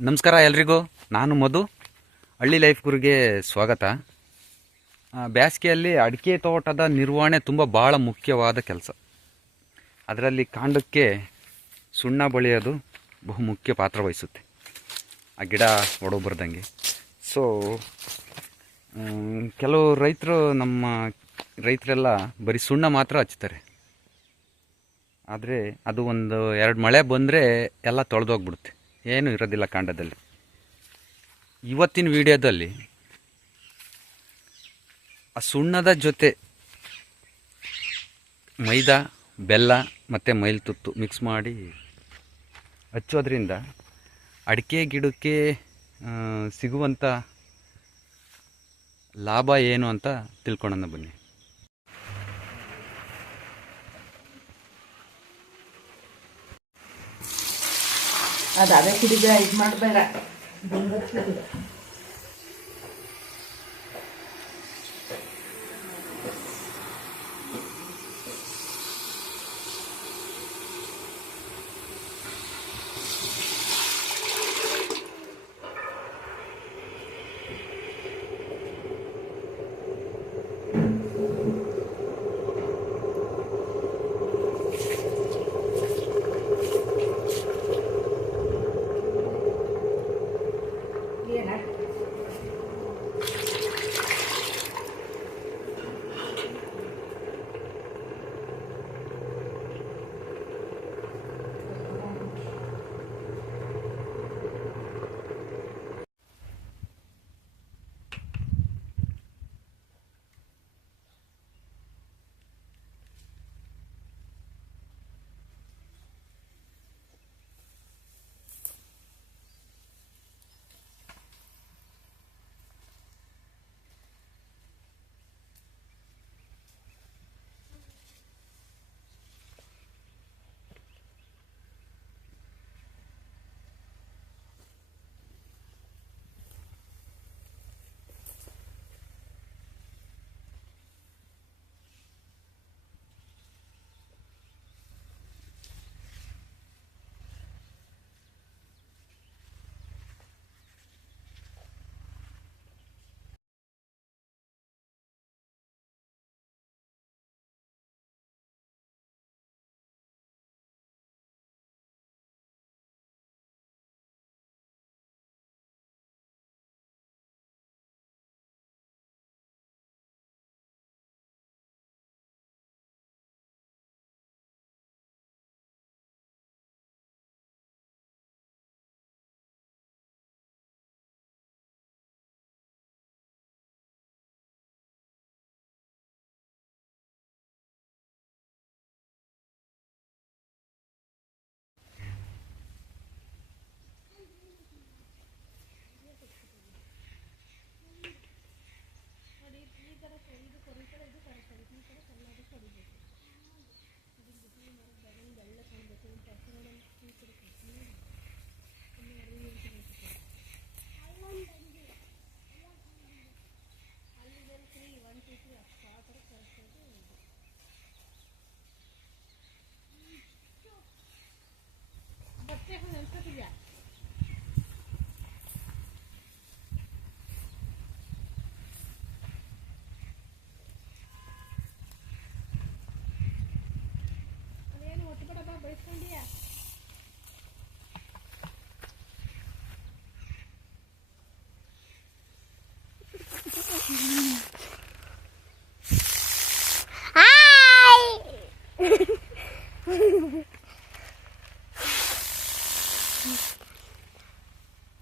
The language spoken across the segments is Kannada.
ನಮಸ್ಕಾರ ಎಲ್ರಿಗೂ. ನಾನು ಮಧು. ಹಳ್ಳಿ ಲೈಫ್ ಗುರಿಗೆ ಸ್ವಾಗತ. ಬೇಸಿಗೆಯಲ್ಲಿ ಅಡಿಕೆ ತೋಟದ ನಿರ್ವಹಣೆ ತುಂಬ ಭಾಳ ಮುಖ್ಯವಾದ ಕೆಲಸ. ಅದರಲ್ಲಿ ಕಾಂಡಕ್ಕೆ ಸುಣ್ಣ ಬಳಿಯೋದು ಬಹು ಮುಖ್ಯ ಪಾತ್ರ ವಹಿಸುತ್ತೆ. ಆ ಗಿಡ ಒಡೋ ಬರ್ದಂಗೆ. ಸೊ ಕೆಲವು ರೈತರು ನಮ್ಮ ರೈತರೆಲ್ಲ ಬರೀ ಸುಣ್ಣ ಮಾತ್ರ ಹಚ್ತಾರೆ. ಆದರೆ ಅದು ಒಂದು ಎರಡು ಮಳೆ ಬಂದರೆ ಎಲ್ಲ ತೊಳೆದೋಗ್ಬಿಡುತ್ತೆ. ಏನೂ ಇರೋದಿಲ್ಲ ಕಾಂಡದಲ್ಲಿ. ಇವತ್ತಿನ ವಿಡಿಯೋದಲ್ಲಿ ಆ ಸುಣ್ಣದ ಜೊತೆ ಮೈದಾ, ಬೆಲ್ಲ ಮತ್ತು ಮೈಲ್ ತುತ್ತು ಮಿಕ್ಸ್ ಮಾಡಿ ಹಚ್ಚೋದ್ರಿಂದ ಅಡಿಕೆ ಗಿಡಕ್ಕೆ ಸಿಗುವಂಥ ಲಾಭ ಏನು ಅಂತ ತಿಳ್ಕೊಳೋಣ ಬನ್ನಿ. ಅದು ಅದೇ ಕುಡಿದ ಇದು ಮಾಡಬೇಡ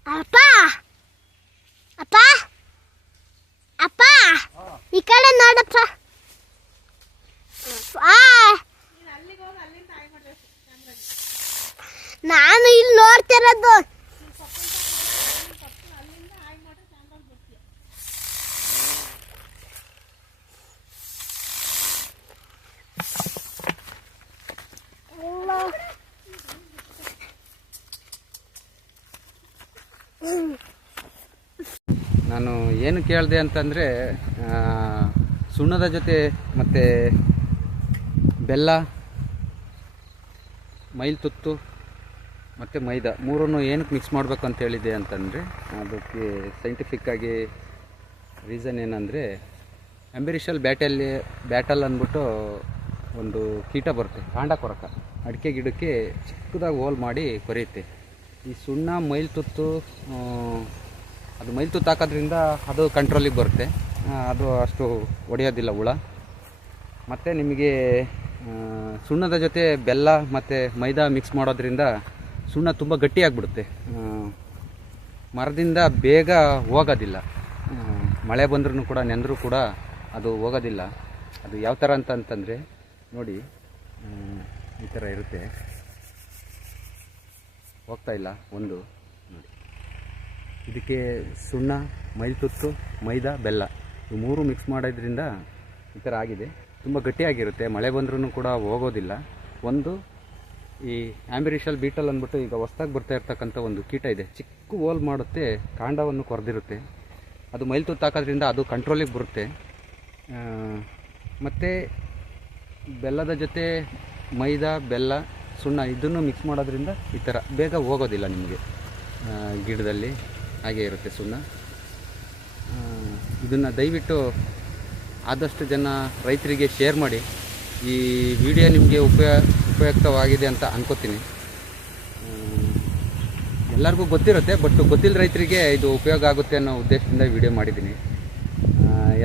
ಅಪ್ಪ ಅಪ್ಪ ಅಪ್ಪ ಈ ಕಡೆ ನೋಡಪ್ಪ ಆ. ನಾನು ಇಲ್ಲಿ ನೋಡ್ತಿರೋದು ನಾನು ಏನು ಕೇಳಿದೆ ಅಂತಂದರೆ ಸುಣ್ಣದ ಜೊತೆ ಮತ್ತು ಬೆಲ್ಲ, ಮೈಲ್ ತುತ್ತು, ಮತ್ತು ಮೈದಾ ಮೂರನ್ನು ಏನಕ್ಕೆ ಮಿಕ್ಸ್ ಮಾಡಬೇಕು ಅಂತ ಹೇಳಿದೆ ಅಂತಂದರೆ, ಅದಕ್ಕೆ ಸೈಂಟಿಫಿಕ್ಕಾಗಿ ರೀಸನ್ ಏನಂದರೆ ಅಂಬಿರಿಷಲ್ ಬ್ಯಾಟಲ್ಲಿ ಬ್ಯಾಟಲ್ ಅಂದ್ಬಿಟ್ಟು ಒಂದು ಕೀಟ ಬರುತ್ತೆ, ಕಾಂಡ ಕೊರಕ. ಅಡಿಕೆ ಗಿಡಕ್ಕೆ ಚಿಕ್ಕದಾಗಿ ಹೋಲ್ ಮಾಡಿ ಕೊರೆಯುತ್ತೆ. ಈ ಸುಣ್ಣ ಮೈಲ್ ತುತ್ತು ಅದು ಮೈಲ್ ತುತ್ತು ಹಾಕೋದ್ರಿಂದ ಅದು ಕಂಟ್ರೋಲಿಗೆ ಬರುತ್ತೆ. ಅದು ಅಷ್ಟು ಒಡೆಯೋದಿಲ್ಲ ಹುಳ. ಮತ್ತು ನಿಮಗೆ ಸುಣ್ಣದ ಜೊತೆ ಬೆಲ್ಲ ಮತ್ತು ಮೈದಾ ಮಿಕ್ಸ್ ಮಾಡೋದ್ರಿಂದ ಸುಣ್ಣ ತುಂಬ ಗಟ್ಟಿಯಾಗ್ಬಿಡುತ್ತೆ ಮರದಿಂದ ಬೇಗ ಹೋಗೋದಿಲ್ಲ. ಮಳೆ ಬಂದ್ರೂ ಕೂಡ, ನೆಂದರೂ ಕೂಡ ಅದು ಹೋಗೋದಿಲ್ಲ. ಅದು ಯಾವ ಥರ ಅಂತಂತಂದರೆ ನೋಡಿ ಈ ಥರ ಇರುತ್ತೆ. ಹೋಗ್ತಾ ಇಲ್ಲ, ಒಂದು. ನೋಡಿ ಇದಕ್ಕೆ ಸುಣ್ಣ, ಮೈಲ್ತುತ್ತು, ಮೈದಾ, ಬೆಲ್ಲ. ಇವು ಮೂರು ಮಿಕ್ಸ್ ಮಾಡೋದ್ರಿಂದ ಈ ಥರ ಆಗಿದೆ. ತುಂಬ ಗಟ್ಟಿಯಾಗಿರುತ್ತೆ, ಮಳೆ ಬಂದ್ರೂ ಕೂಡ ಹೋಗೋದಿಲ್ಲ. ಒಂದು, ಈ ಆಂಬಿರಿಷಲ್ ಬೀಟಲ್ ಅಂದ್ಬಿಟ್ಟು ಈಗ ಹೊಸ್ದಾಗಿ ಬರ್ತಾ ಇರ್ತಕ್ಕಂಥ ಒಂದು ಕೀಟ ಇದೆ. ಚಿಕ್ಕ ಹೋಲ್ ಮಾಡುತ್ತೆ, ಕಾಂಡವನ್ನು ಕೊರೆದಿರುತ್ತೆ. ಅದು ಮೈಲ್ತುತ್ತು ಹಾಕೋದ್ರಿಂದ ಅದು ಕಂಟ್ರೋಲಿಗೆ ಬರುತ್ತೆ. ಮತ್ತು ಬೆಲ್ಲದ ಜೊತೆ ಮೈದಾ, ಬೆಲ್ಲ ಸುಣ್ಣ ಇದನ್ನು ಮಿಕ್ಸ್ ಮಾಡೋದ್ರಿಂದ ಈ ಥರ ಬೇಗ ಹೋಗೋದಿಲ್ಲ ನಿಮಗೆ. ಗಿಡದಲ್ಲಿ ಹಾಗೆ ಇರುತ್ತೆ ಸುಣ್ಣ. ಇದನ್ನು ದಯವಿಟ್ಟು ಆದಷ್ಟು ಜನ ರೈತರಿಗೆ ಶೇರ್ ಮಾಡಿ. ಈ ವಿಡಿಯೋ ನಿಮಗೆ ಉಪಯ, ಉಪಯುಕ್ತವಾಗಿದೆ ಅಂತ ಅನ್ಕೋತೀನಿ. ಎಲ್ಲರಿಗೂ ಗೊತ್ತಿರುತ್ತೆ ಬಟ್ ಗೊತ್ತಿಲ್ಲ ರೈತರಿಗೆ ಇದು ಉಪಯೋಗ ಆಗುತ್ತೆ ಅನ್ನೋ ಉದ್ದೇಶದಿಂದ ವಿಡಿಯೋ ಮಾಡಿದ್ದೀನಿ.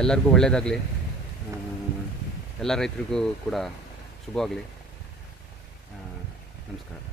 ಎಲ್ಲರಿಗೂ ಒಳ್ಳೆಯದಾಗಲಿ ಎಲ್ಲ ರೈತರಿಗೂ ಕೂಡ ಶುಭವಾಗಲಿ. ನಮಸ್ಕಾರ.